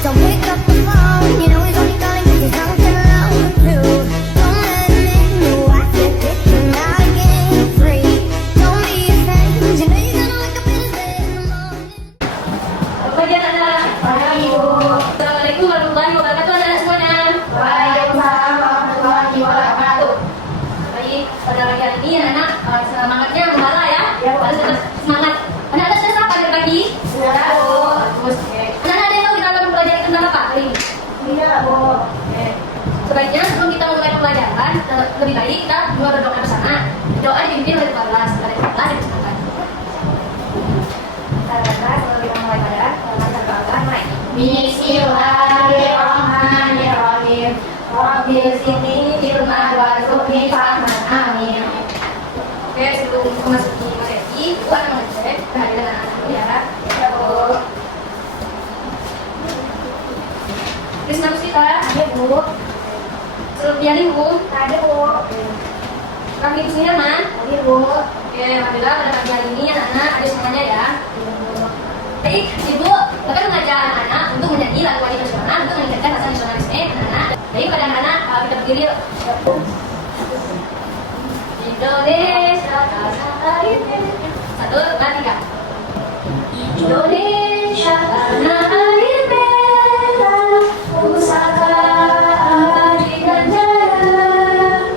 Don't pick up the phone, you know he's only calling 'cause he's something wrong with you. Don't let him in, you have to kick him out again free. Don't be afraid, you know you're gonna wake up in his bed in the morning. Pelajaran anak-anak. Assalamualaikum warahmatullahi wabarakatuh anak semuanya. Waalaikumsalam warahmatullahi wabarakatuh. Baik, pada pagi hari ini anak-anak semangatnya gembala ya. Ya, Bu. Harus tetap semangat. Anak-anak sudah siap dari pagi? Sudah, Bu. Bagus. Oke. Anak-anak ada yang tahu kita akan mempelajari tentang apa hari ini? Iya, Bu. Oke. Sebaiknya sebelum kita memulai pelajaran, lebih baik kita dua berdoa bersama. Doa dipimpin oleh kepala kelas. Dari kepala kelas dipersilakan. Sebelum kita mulai pelajaran, kita berdoa. Bismillahirrahmanirrahim. Rabbil zidni ilman warzuqni fahman. Amin. Oke, sebelum memasuki materi, Ibu akan mengecek kehadiran anak-anak ya. Ya, Bu. Krisna Puspita, Ada, Bu. Selviani Bu, Ada, Bu. kami Kusni Herman. Ada, Bu. Oke, alhamdulillah pada pagi hari ini anak-anak ada semuanya ya. Baik, Ibu akan mengajak anak-anak untuk menyanyi lagu wajib nasional untuk meningkatkan rasa nasionalisme anak-anak. Baik, pada anak-anak kita berdiri yuk. Indonesia, tanah airnya. 1, 2, 3. Indonesia, tanah air merah, pusaka adik dan darah.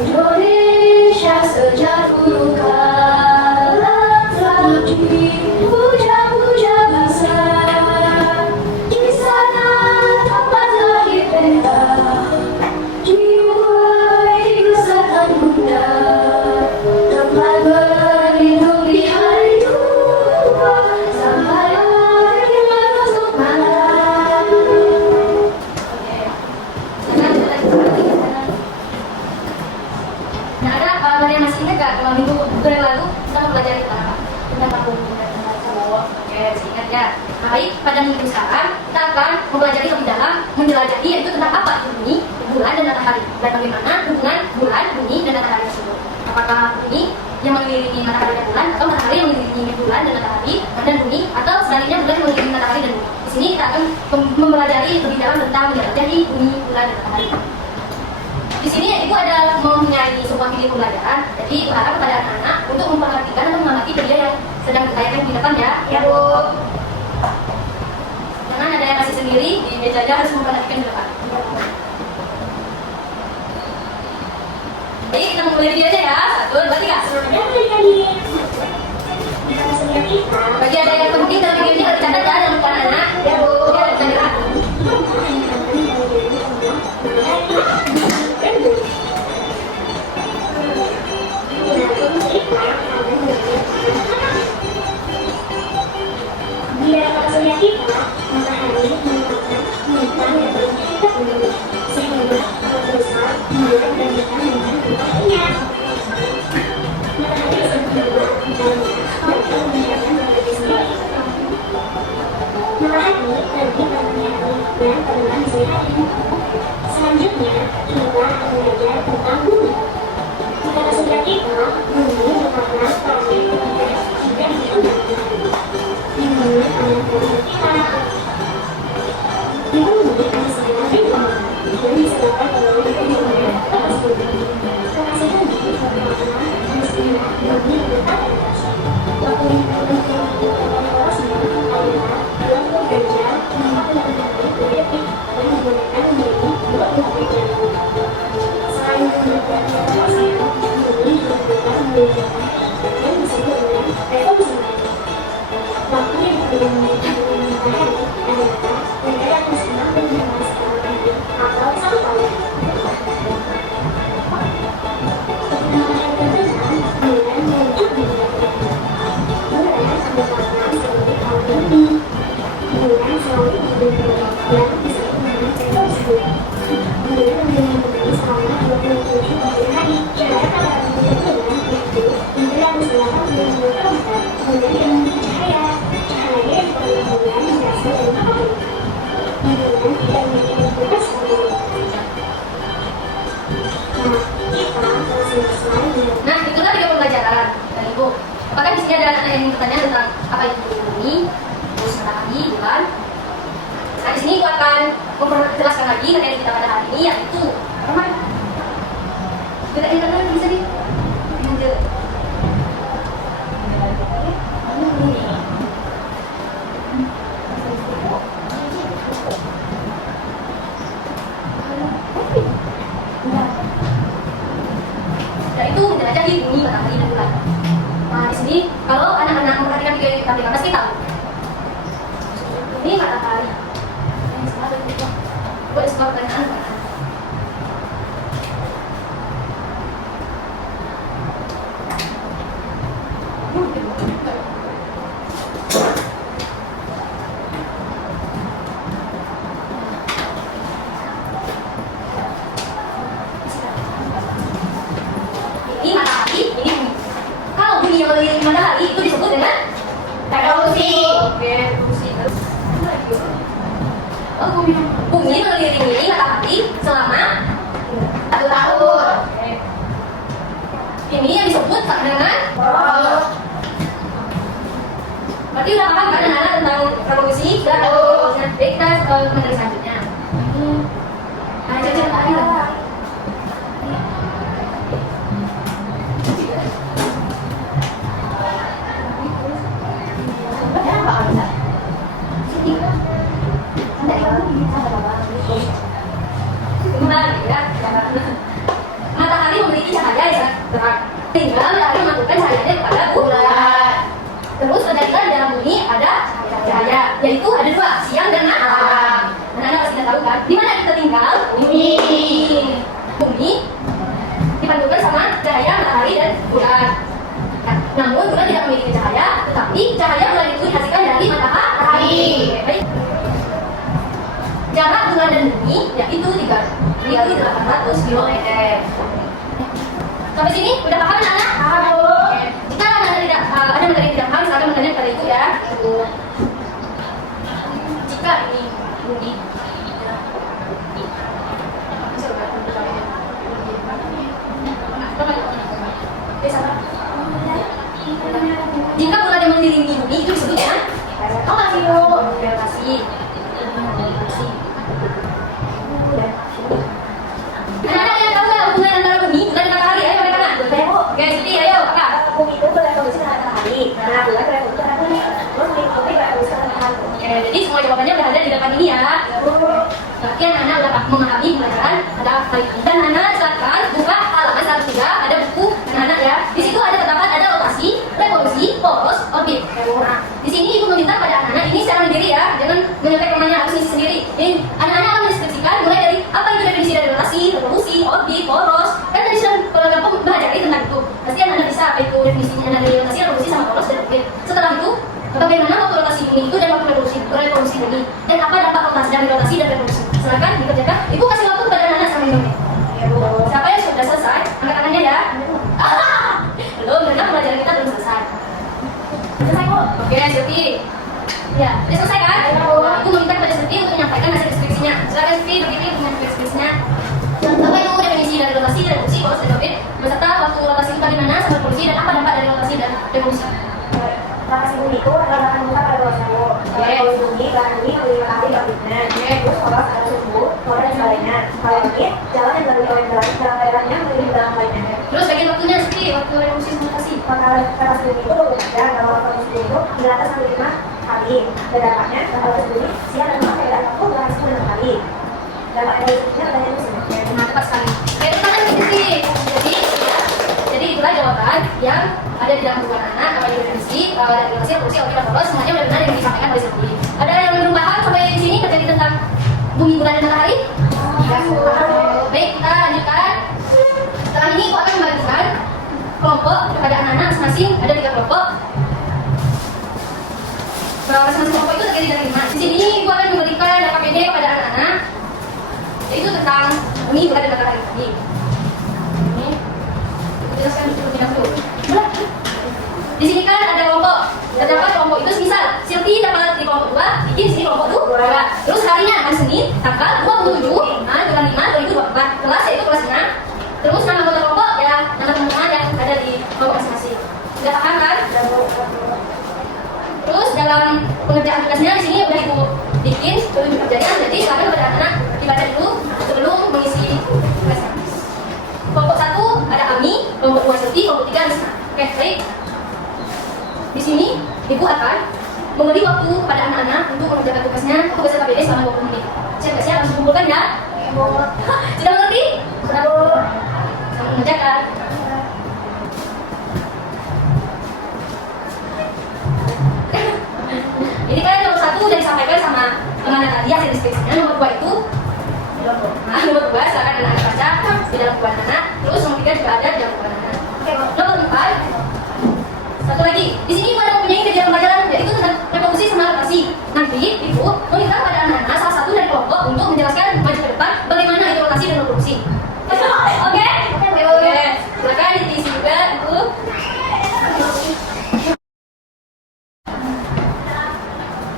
Indonesia sejak dulu kala telah dipuja-puja bangsa. Di sana tempat lahir beta, dimulai kebesaran bunda, tempat berlindung di hari tua, sampai akhir masuk malam. Oke. Nah, ada yang masih ingat gak kalau minggu yang lalu kita mempelajari tentang apa? Tentang kampung dan cowok. Oke, masih ingat ya. Nah, baik, pada minggu sekarang kita akan mempelajari lebih dalam, menjelajahi yaitu tentang apa itu bumi, bulan dan matahari, dan bagaimana hubungan bulan, bumi dan matahari tersebut. Apakah bumi yang mengelilingi matahari dan bulan, atau matahari yang mengelilingi bulan dan matahari dan bumi, atau sebaliknya bulan yang mengelilingi matahari dan bumi. Di sini kita akan mempelajari lebih dalam tentang menjelajahi bumi, bulan dan matahari. Di sini Ibu ada mempunyai sebuah video pembelajaran, jadi Ibu harap kepada anak-anak untuk memperhatikan atau mengamati video yang sedang ditayangkan di depan ya. Ya, Bu. Jangan ada yang masih sendiri di mejanya, harus memperhatikan di depan. Baik, kita mulai videonya ya. 1, 2, 3. Bagi ada yang penting dalam video ini harus dicatat ya, jangan lupa anak. Ya, Bu. Ya, dicatat. Bila surya kita, matahari merupakan bintang yang bercita bumi, sehingga berbesar, bulan dan bintang dengan bintangnya. Matahari sempurna dan mampu menyatakan berbagai sendiri. Matahari lebih mempunyai dan perubahan sehari. Selanjutnya, kita akan belajar tentang bumi. Jika surya kita, bumi merupakan planet yang tidak dikembangkan. Di bumi ada planet kita. Di bumi ada sayap bintang yang disebabkan oleh fenomena panas bumi. Panas bumi merupakan peristiwa bumi berpanas. Waktu panasnya adalah 20 derajat 40 detik dan digunakan menjadi 20 jam. Selain menggunakan panasnya, bumi juga dapat menggunakan yang disebut dengan revolusi. Waktu yang berbeda dengan matahari adalah negara yang sedang berhubungan secara pendek atau satu tahun. Ketika matahari terbenam, bulan muncul di bulan. Bulan merupakan satelit awal bumi. Bulan selalu dibentuk yang disebut dengan revolusi. Bulan memiliki selama 27 hari. Cahaya matahari bulan itu 380 km. Bulan yang cahaya yang paling bulan berasal dari matahari. Bulan tidak memiliki aktivitas sendiri. Nah, kita telah selesai dengan Nah, itulah video pembelajaran dari Ibu. Apakah di sini ada anak yang ingin bertanya tentang apa itu bumi, terus matahari, bulan? Nah, di sini memperjelaskan lagi materi kita pada hari ini, yaitu apa? Geraknya kan bisa di yaitu menjelajahi bumi, matahari, dan bulan. Nah, di sini kalau anak-anak memperhatikan tiga ini tadi pasti tahu. Ini matahari. Ini salah satu buat sebuah pertanyaan. Ini matahari, ini bumi. Kalau bumi yang mengelilingi matahari itu disebut dengan revolusi. Oke, revolusi. Oh, bumi mengelilingi matahari selama 1 tahun. Oke. Ini yang disebut dengan berarti udah paham kan anak-anak tentang revolusi? Sudah tahu. Baik, kita ke materi selanjutnya. Nah, cerita tadi lah. Matahari memiliki cahaya yang sangat terang, sehingga matahari memantulkan cahayanya kepada bulan. Terus ternyata di dalam bumi ada cahaya, yaitu ada 2, siang dan malam. Anak-anak pasti sudah tahu kan? Di mana kita tinggal? Bumi. Bumi dipantulkan sama cahaya matahari dan bulan. Namun bulan tidak memiliki cahaya, tetapi cahaya bulan itu dihasilkan dari matahari. Baik. Jarak bulan dan bumi yaitu 3.800 km. Sampai sini udah paham anak-anak? Paham. Jika anak-anak tidak ada materi tidak paham, silakan bertanya kepada ibu ya. Jika ini bumi jika bulan yang mengelilingi bumi itu disebutnya gravitasi. Anak-anak yang tahu nggak hubungan antara bumi, bulan dan matahari? Ayo mereka nak. Oke, Siti, ayo kakak. Bumi itu berevolusi dengan matahari. Nah, bulan berevolusi dengan bumi. Terus mengikuti berevolusi dengan matahari. Oke, jadi semua jawabannya udah ada di depan ini ya. Berarti anak-anak udah memahami pelajaran ada apa ini. Dan anak silakan buka halaman 103, ada buku anak-anak ya. Di situ ada terdapat ada rotasi, revolusi, poros, orbit. Nah, di sini ibu meminta pada anak-anak ini secara mandiri ya, jangan menyontek temannya harus ngisi sendiri. Ini anak-anak akan mendeskripsikan mulai dari apa itu definisi dari rotasi, revolusi, orbit, poros. Kan tadi sudah beberapa mempelajari tentang itu. Pasti anak-anak bisa apa itu definisinya dari rotasi, revolusi, sama poros dan orbit. Setelah itu bagaimana waktu rotasi bumi itu dan waktu revolusi bumi, dan apa dampak rotasi dari rotasi dan revolusi. Silakan dikerjakan. Ibu kasih waktu kepada anak-anak sama ini. Siapa yang sudah selesai? Angkat tangannya ya. Belum, karena pelajaran kita belum selesai. Selesai kok. Oke, Silvi. Ya, sudah selesai kan? Aku meminta kepada Silvi untuk menyampaikan hasil deskripsinya. Silakan Silvi, berdiri untuk menyampaikan deskripsinya. Apa itu definisi dari rotasi, revolusi, poros dan orbit, beserta waktu rotasi itu bagaimana, sama revolusi, dan apa dampak dari rotasi dan revolusi. Rotasi bumi itu adalah membuka pada luas bumi. Revolusi bumi, belahan bumi, memiliki matahari dan orbitnya. Terus poros ada suhu, poros dan sebagainya. Kalau orbit, jalan yang melalui oleh dalam daerahnya menuju dalam lainnya. Terus bagian waktunya Silvi, waktu revolusi dan rotasi. Maka rotasi bumi itu dan kalau revolusi bumi itu 965 hari. Dan dampaknya revolusi bumi siang dan malam beda waktu berhasil dengan hari. Dampak revolusinya adanya musim. Nah, tepat sekali. Oke, terus tangan Silvi. Jadi itulah jawaban yang ada di dalam buku anak, apa yang definisi, dari rotasi, revolusi, orbit, dan poros, semuanya benar-benar yang disampaikan oleh Silvi. Ada yang belum paham sampai di sini terjadi tentang bumi, bulan, dan matahari? Baik, kita lanjutkan. Setelah ini aku akan membagikan kelompok kepada anak-anak masing-masing. Ada 3 kelompok. Masing-masing kelompok itu terdiri dari 5. Di sini aku akan memberikan KPD kepada anak-anak, yaitu tentang bumi, bulan, dan matahari tadi. Ini jelaskan terlebih dahulu. Di sini kan ada kelompok. Terdapat kelompok itu misal Silvi dapat di kelompok 2, Iki di sini kelompok 2. Terus harinya hari Senin tanggal 27 bulan 5 2024. Kelas yaitu kelas 6. Terus nama anggota kelompok ya nama teman-teman yang ada di kelompok masing-masing. Sudah paham kan? Terus dalam pengerjaan tugasnya di sini udah ibu bikin kerjanya. Jadi silakan kepada anak-anak dibaca dulu sebelum mengisi tugasnya. Kelompok 1 ada Ami, kelompok 2 Silvi, kelompok 3 Risma. Oke, baik. Di sini Ibu akan memberi waktu pada anak-anak untuk mengerjakan tugasnya KBD selama 20 menit. Siap-siap harus dikumpulkan ya. Sudah mengerti? Sudah, Bu. Selamat mengerjakan. Ini kan nomor 1 sudah disampaikan sama pengantar tadi hasil deskripsinya. Nomor 2 itu nomor 2 silakan anak-anak baca di dalam buku anak. Terus nomor 3 juga ada di dalam buku anak. Nomor 4 satu lagi, di sini Ibu ada mempunyai kegiatan pembelajaran yaitu tentang reproduksi sama adaptasi. Nanti Ibu meminta pada anak-anak salah satu dari kelompok untuk menjelaskan maju ke depan bagaimana itu rotasi dan reproduksi. Oke? Oke. Silakan diisi juga Ibu.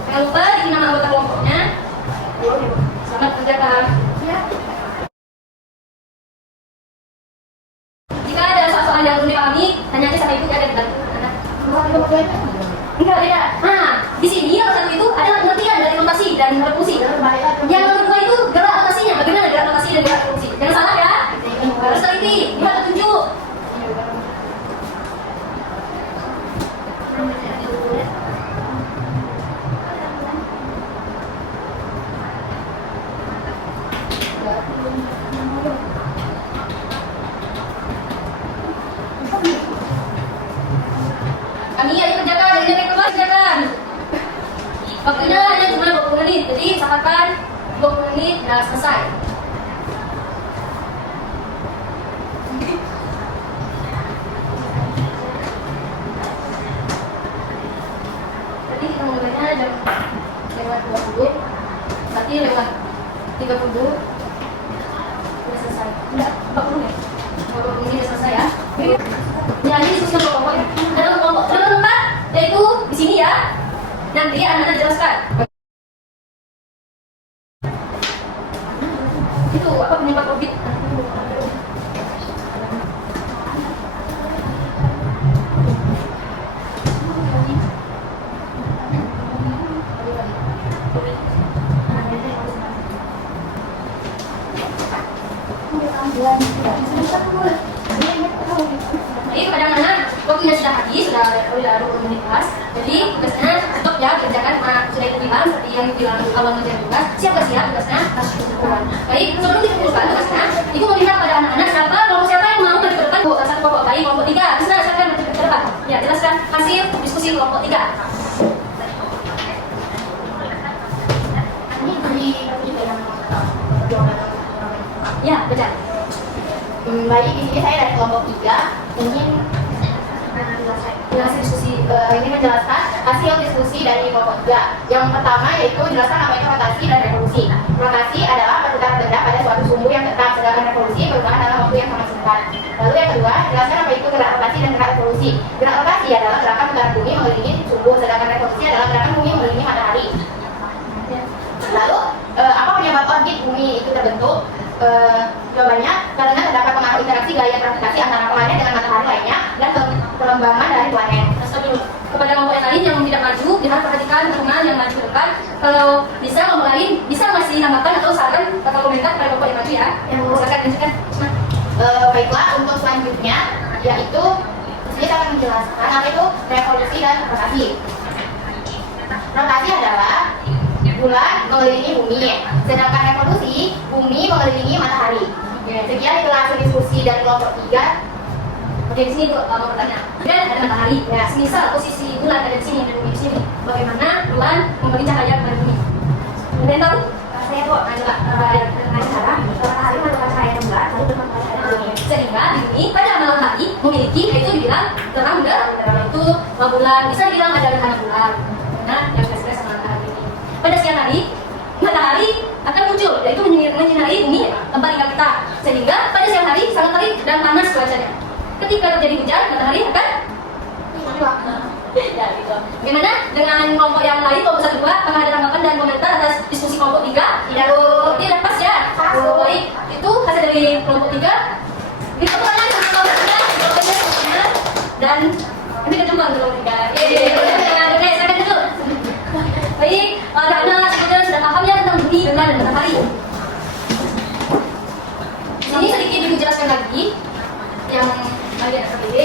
Jangan lupa bikin nama anggota kelompoknya. Selamat mengerjakan. Jika ada soal-soal yang belum dipahami, tanya aja sama Ibu ya, dan dibantu. Enggak beda. Nah, di sini nomor 1 itu ada pengertian dari rotasi dan revolusi. Yang nomor 2 itu gerak rotasinya. Bagaimana gerak rotasi dan gerak revolusi? Jangan salah ya. Harus teliti. Lihat petunjuk. Kami ayo kerjakan, dari yang keluar kerjakan. Waktunya hanya cuma 20 menit, jadi usahakan 20 menit sudah selesai. Tadi kita mulainya jam lewat 20, berarti lewat 30 sudah selesai. Enggak, 40 ya? 20 menit sudah selesai ya. Ya, ini diskusi kelompoknya. Ada kelompok nomor 4, yaitu di sini ya. Nanti anak-anak jelaskan. Itu apa penyebab COVID? Jadi kepada anak-anak, waktunya sudah habis, sudah 20 menit pas. Jadi tugasnya stop ya, kerjakan karena sudah Ibu bilang, seperti yang bilang awal mengerjakan tugas. Siap gak siap tugasnya? Harus dikumpulkan. Baik, sebelum dikumpulkan tugasnya, Ibu melihat pada anak-anak siapa yang mau maju ke depan. Bu, salah satu kelompok baik, kelompok 3. Bisa silakan maju ke depan. Ya, jelaskan hasil diskusi kelompok 3. Ya, benar. Baik, di sini saya dari kelompok 3 ingin menjelaskan hasil diskusi dari kelompok 3. Yang pertama yaitu jelaskan apa itu rotasi dan revolusi. Rotasi adalah berputar benda pada suatu sumbu yang tetap, sedangkan revolusi berubah dalam waktu yang sangat singkat. Lalu yang kedua, jelaskan apa itu gerak rotasi dan gerak revolusi. Gerak rotasi adalah gerakan putaran bumi mengelilingi sumbu, sedangkan revolusi adalah gerakan bumi mengelilingi matahari. Lalu, apa penyebab orbit bumi itu terbentuk? Jawabannya karena terdapat pengaruh interaksi gaya gravitasi antara planet dengan matahari lainnya dan pengembangan dari planet. Kepada kelompok yang lain yang tidak maju, jangan perhatikan teman yang maju depan. Kalau bisa kelompok lain bisa masih tambahkan atau saran atau komentar pada kelompok yang maju ya. Yang silakan lanjutkan. Baiklah, untuk selanjutnya yaitu saya akan menjelaskan apa itu revolusi dan rotasi. Rotasi adalah bulan mengelilingi bumi, sedangkan revolusi bumi mengelilingi matahari. Sekian itulah hasil diskusi dari kelompok 3. Oke, di sini mau bertanya. Kan ada matahari. Ya, semisal posisi bulan ada di sini dan bumi di sini. Bagaimana bulan memberi cahaya kepada bumi? Ada yang tahu? Saya kok dengan cara matahari menentukan cahaya bulan, lalu bermanfaat pada bumi. Sehingga di bumi pada malam hari memiliki, yaitu dibilang terang benderang itu bulan. Bisa dibilang ada gerhana bulan. Nah, yang kira-kira sama matahari ini. Pada siang hari, matahari akan muncul, yaitu menyinari bumi tempat tinggal kita. Sehingga pada siang hari sangat terik dan panas cuacanya. Ketika terjadi hujan, matahari akan ya, gitu. Bagaimana dengan kelompok yang lain, kelompok 1, 2? Apakah ada tanggapan dan komentar atas diskusi kelompok 3? Tidak. Tidak pas ya? Baik, itu hasil dari kelompok 3. Kita mulai dengan kelompok 3, kelompoknya sempurna. Dan kita ketemu kelompok 3. Oke, saya akan dulu. Baik, anak-anak sebetulnya sudah seperti bulan dan matahari. Di sini sedikit dijelaskan lagi yang bagian APBD,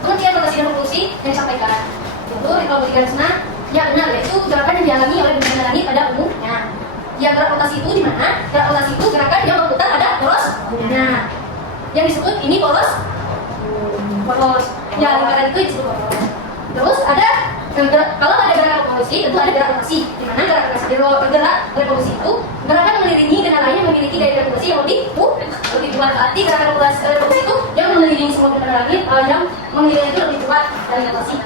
pengertian rotasi dan revolusi yang disampaikan. Yaitu kalau di garis sana, ya benar, yaitu gerakan yang dialami oleh benda langit pada umumnya. Ya, gerak rotasi itu di mana? Gerak rotasi itu gerakan yang berputar pada poros. Nah, yang disebut ini poros. Ya, lingkaran itu disebut poros. Terus ada kalau ada gerak revolusi, tentu ada gerak rotasi. Di mana gerak revolusi itu gerakan mengelilingi benda lain yang memiliki gaya revolusi yang lebih kuat. Berarti gerakan revolusi itu yang mengelilingi semua benda lain yang mengelilingi itu lebih kuat dari revolusi.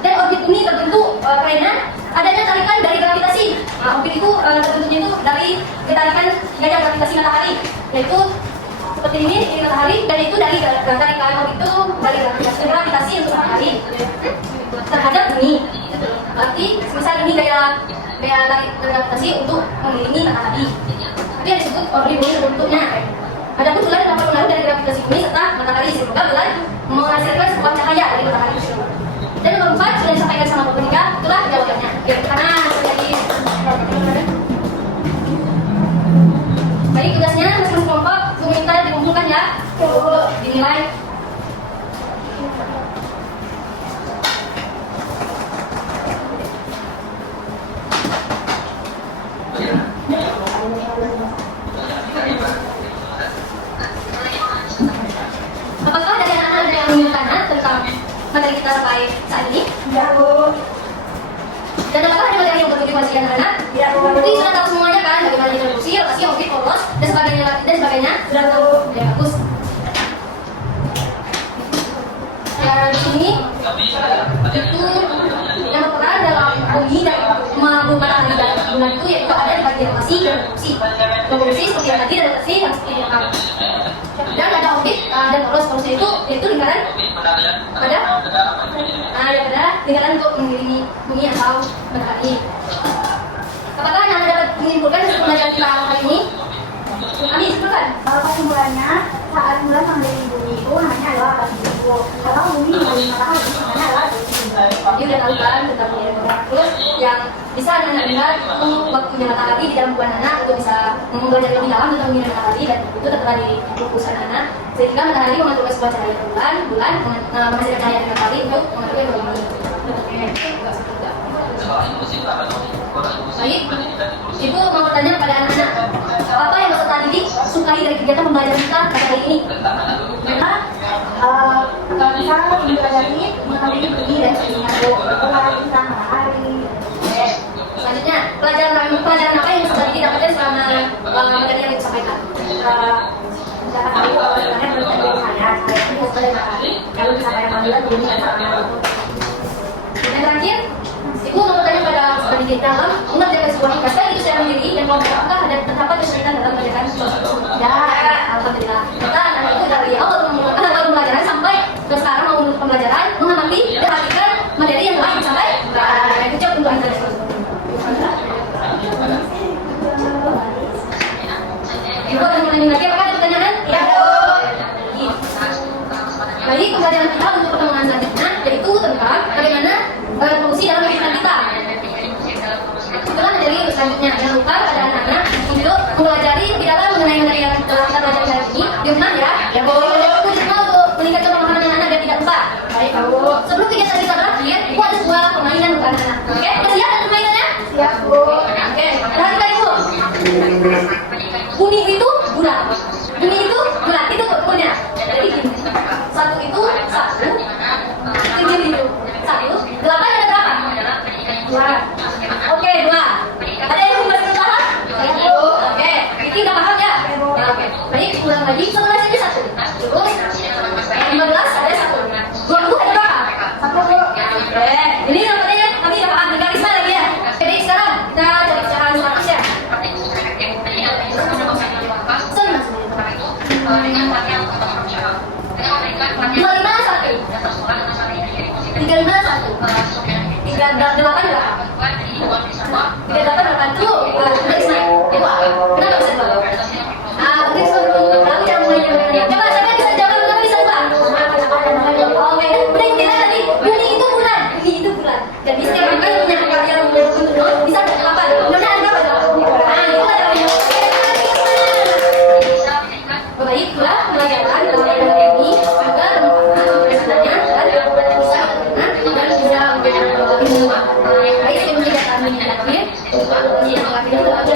Dan orbit bumi terbentuk karena adanya tarikan dari gravitasi. Nah, orbit itu terbentuknya itu dari tarikan gaya gravitasi matahari, yaitu seperti ini matahari, dan itu dari tarikan orbit itu dari gravitasi untuk matahari terhadap bumi. Berarti misal ini gaya gravitasi untuk mengelilingi matahari. Itu yang disebut orbit bumi terbentuknya. Adapun bulan dapat pengaruh dari gravitasi bumi serta matahari, sehingga bulan menghasilkan sebuah cahaya dari matahari tersebut. Dan nomor 4 sudah disampaikan sama Bapak Nika, itulah jawabannya. Oke, karena jadi baik, tugasnya masing-masing kelompok meminta dikumpulkan ya, dinilai. Apakah dari anak-anak ada yang ingin tanya tentang materi kita sampai saat ini? Tidak, Bu. Dan apakah ada materi yang perlu dikuasai anak-anak? Tidak, Bu. Jadi sudah tahu semuanya kan, bagaimana introduksi, rotasi, orbit, poros, dan sebagainya. Sudah tahu. Ya, bagus. Ya, di sini itu yang berperan dalam bumi dan matahari dan bulan itu yaitu ada di bagian rotasi dan revolusi. Revolusi seperti yang tadi, dan rotasi yang seperti yang tadi. Dan ada orbit dan poros. Porosnya itu yaitu lingkaran pada lingkaran untuk mengelilingi bumi atau matahari. Apakah Anda dapat menyimpulkan dari pembelajaran kita hari ini? Ami, silakan. Kalau kesimpulannya, saat bulan mengelilingi bumi itu namanya adalah rotasi bumi. Kalau bumi mengelilingi matahari, namanya adalah revolusi bumi. Jadi udah tahu kan tentang bumi. Terus yang bisa anak lihat itu waktunya matahari di dalam bulan anak untuk bisa mempelajari lebih dalam tentang bumi dan matahari, dan itu tertera di buku anak. Sehingga matahari mengantulkan sebuah cahaya ke bulan menghasilkan cahaya dari matahari untuk mengantulkan ke bumi. Baik, Ibu mau bertanya kepada anak-anak, apa yang peserta didik sukai dari kegiatan pembelajaran kita pada hari ini? Karena kalau kita mempelajari mengenai bumi dan sebagainya, bulan, bintang, matahari. Selanjutnya, pelajaran apa yang peserta didik dapatkan selama materi yang disampaikan? Misalkan tadi kalau sebenarnya belum ada saya itu pada matahari, kalau misalkan yang bulan bumi dan matahari. Dan terakhir, Ibu mau bertanya pada peserta didik dalam mengerjakan sebuah tugas itu saya sendiri dan kelompok apakah ada terdapat kesulitan dalam mengerjakan sebuah tugas? Ya, alhamdulillah. Kita anak itu dari awal pembelajaran sampai ke sekarang mau menutup pembelajaran mengamati dan perhatikan materi yang lain sampai itu jauh untuk anda. Ibu ada mau nanya lagi apakah ada pertanyaan? Ya. Baik, pembelajaran kita untuk pertemuan selanjutnya yaitu tentang bagaimana revolusi dalam kehidupan kita. Itulah materi selanjutnya. Jangan lupa pada anak-anak untuk mempelajari lebih dalam mengenai materi yang telah kita pelajari hari ini. Di rumah ya. Ya, Bu. Aku cuma untuk meningkatkan pemahaman anak-anak dan tidak lupa. Baik, Bu. Sebelum kegiatan kita berakhir, Ibu ada sebuah permainan untuk anak-anak. Oke, siap dengan permainannya? Siap, Bu. Oke, perhatikan Ibu. Kuning itu bulat. Ini itu bulat, itu punya. Jadi gini. Satu itu satu. Tujuh itu satu. 8 ada berapa? 2. Oke, 2. Ada yang masih paham? Oke, ini udah paham ya? Oke. Baik, ulang lagi. 11 aja 1. Terus 15 ada 1. 20 ada berapa? 1. Oke. Ini namanya kami udah paham. Tinggal risma lagi ya. Jadi sekarang kita cari cara nulis ya. Dan bisa ini terakhir, jadi yang terakhir itu